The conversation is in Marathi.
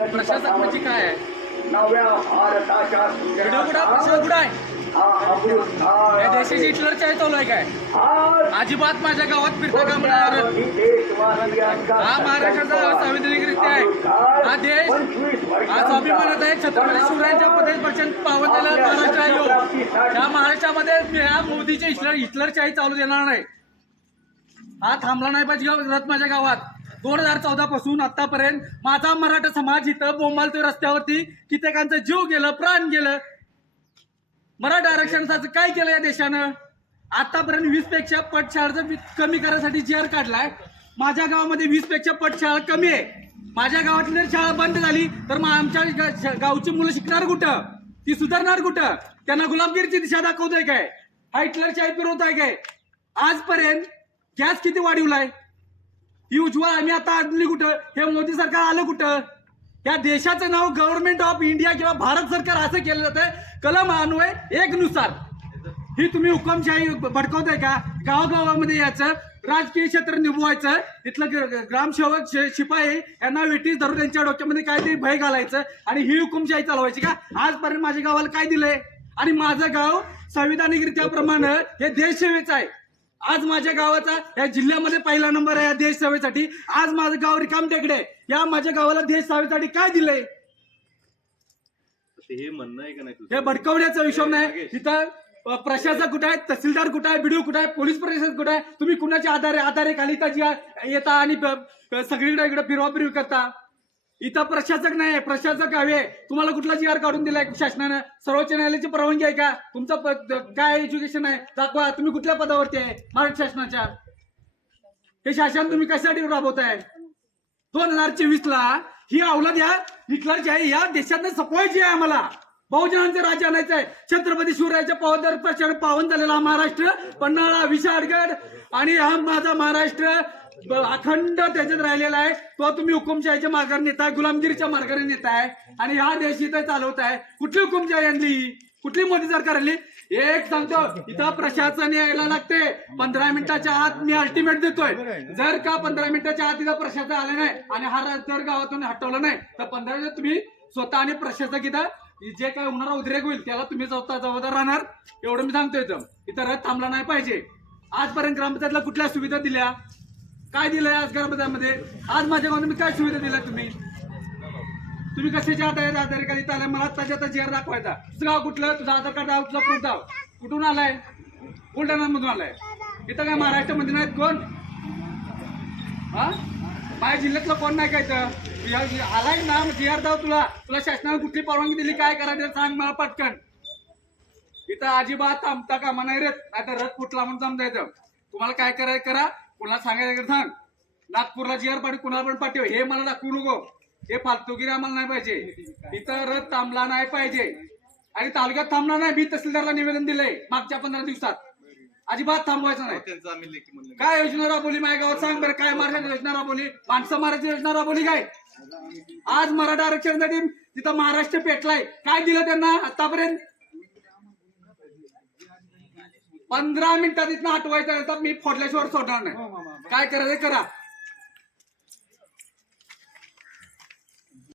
प्रशासक म्हणजे काय आहे? कुठं आहे? या देशाची आहे चालू आहे काय? अजिबात माझ्या गावात फिरता का म्हणणार हा महाराष्ट्राचा संविधानिकरित्या आहे. हा देश हा स्वाभिमानाचा आहे. छत्रपती शिवरायांच्या पदे पर्यंत पावन झालेला महाराष्ट्र आहे. ह्यो. या महाराष्ट्रामध्ये ह्या मोदीचे हिटलर हिटलरची चालू देणार नाही. हा थांबला नाही पाहिजे माझ्या गावात. दोन हजार चौदा पासून आतापर्यंत माझा मराठा समाज इथं बोंबालतोय रस्त्यावरती. कित्येकांचं जीव गेलं प्राण गेलं. मराठा आरक्षणाचं काय केलं या देशानं? आतापर्यंत वीसपेक्षा पट कमी करण्यासाठी जी आर काढलाय माझ्या गावामध्ये वीसपेक्षा पटशाळा कमी आहे. माझ्या गावातली जर शाळा बंद झाली तर मग आमच्या गावची मुलं शिकणार कुठं? ती सुधारणार कुठं? त्यांना गुलामगिरीची दिशा दाखवतोय काय? हा हिटलरची आई आहे काय? आजपर्यंत गॅस किती वाढवलाय? ही उज्ज्वल आम्ही आता आणली कुठं? हे मोदी सरकार आलं कुठं? या देशाचं नाव गव्हर्नमेंट ऑफ इंडिया किंवा भारत सरकार असं केलं जातं कलम अन्वय एक नुसार ही तुम्ही हुकमशाही भडकवताय का? गावागावामध्ये यायचं राजकीय क्षेत्र निभवायचं इथलं ग्रामसेवक शिपाई यांना वेटीस धरून त्यांच्या डोक्यामध्ये काहीतरी भय घालायचं आणि ही हुकुमशाही चालवायची का? आजपर्यंत माझ्या गावाला काय दिलंय? आणि माझं गाव संविधानिकरित्या प्रमाणे हे देशसेवेचं आहे. आज माझ्या गावाचा या जिल्ह्यामध्ये पहिला नंबर आहे या देश सेवेसाठी. आज माझं गाव रिकाम टेकडे. या माझ्या गावाला देश सेवेसाठी काय दिलंय? हे म्हणणं आहे का नाही हे भडकवण्याचा विषय नाही. इथं अ, प्रशासक कुठे आहे? तहसीलदार कुठे आहे? बीडीओ कुठे आहे? पोलीस प्रशासक कुठे आहे? तुम्ही कुणाच्या आधारे आधारे खाली येता आणि सगळीकडे इकडे फिरवा फिरवी करता. इथं प्रशासक नाही प्रशासक हवे. तुम्हाला कुठला जी आर काढून दिलाय शासनानं? सर्वोच्च न्यायालयाची परवानगी आहे का? तुमचं काय एज्युकेशन आहे? दाखवा तुम्ही कुठल्या पदावरती आहे? महाराष्ट्र शासनाच्या. हे शासन तुम्ही कशासाठी राबवताय? दोन हजार चोवीस ला ही अवलाद या हिटलरची आहे. या देशात सपवायची आहे आम्हाला. बहुजनांचं राज्य आणायचं आहे. छत्रपती शिवरायाच्या पावदर प्रचंड पावन झालेला महाराष्ट्र. पन्हाळा विशाळगड आणि हा माझा महाराष्ट्र. अखंड त्याच्यात राहिलेला आहे. तो तुम्ही हुकुमशाहीच्या मार्गाने नेताय गुलामगिरीच्या मार्गाने नेताय. आणि हा देश इथे चालवताय. कुठली हुकुमशाही आणली? कुठली मोदी सरकार आली एक सांगतो इथं प्रशासन यायला लागते. पंधरा मिनिटाच्या आत मी अल्टिमेट देतोय. जर का पंधरा मिनिटाच्या आत इथं प्रशासन आलं नाही आणि हा रथ जर गावातून हटवलं नाही तर पंधरा मिनिट तुम्ही स्वतः आणि प्रशासक इथं जे काय होणारा उद्रेक होईल त्याला तुम्ही स्वतः जबाबदार राहणार. एवढं मी सांगतो इथं. इथं रथ थांबला नाही पाहिजे. आजपर्यंत ग्रामपंचायतला कुठल्या सुविधा दिल्या? काय दिलंय आज ग्रामपंचायतमध्ये आज माझ्या गावात काय सुविधा दिल्या तुम्ही? तुम्ही कशाच्या आधारे आधारे खाली आलाय? मला त्याच्या आता जेर दाखवायचा. तुझं गाव कुठलं? तुझं आधार कार्ड दाव तुझा प्रूफ दाव कुठून आलाय? बुलढाण्यामधून आलाय. इथं काय महाराष्ट्रामध्ये नाहीत कोण? हा? माझ्या जिल्ह्यातलं कोण नाही काय इथं? या- आलाय ना मग आर दाव तुला. तुला शासनाने कुठली परवानगी दिली? काय करायचं ते सांग मला पटकन. इथं अजिबात थांबता कामा नाही रेत. नाही तर रथ फुटला म्हणून थांबता तुम्हाला काय करायचं करा? कुणाला सांगायचं सांग नागपूरला जी आर पाठी कुणाला पण पाठव. हे मला दाखवू नको. हे फालतूगिरी आम्हाला नाही पाहिजे. इथं रथ थांबला नाही पाहिजे. आणि तालुक्यात थांबला नाही. मी तहसीलदारला निवेदन दिलंय मागच्या पंधरा दिवसात. अजिबात थांबवायचं नाही. काय योजना राबवली माझ्या गावात? सांग बरं काय मारायची योजना राबवली? माणसं मारायची योजना राबवली काय? आज मराठा आरक्षणासाठी तिथं महाराष्ट्र पेटलाय. काय दिलं त्यांना? आतापर्यंत पंधरा मिनिटात नाही तर मी फोडल्याशिवाय सोडणार नाही. काय करायचं करा.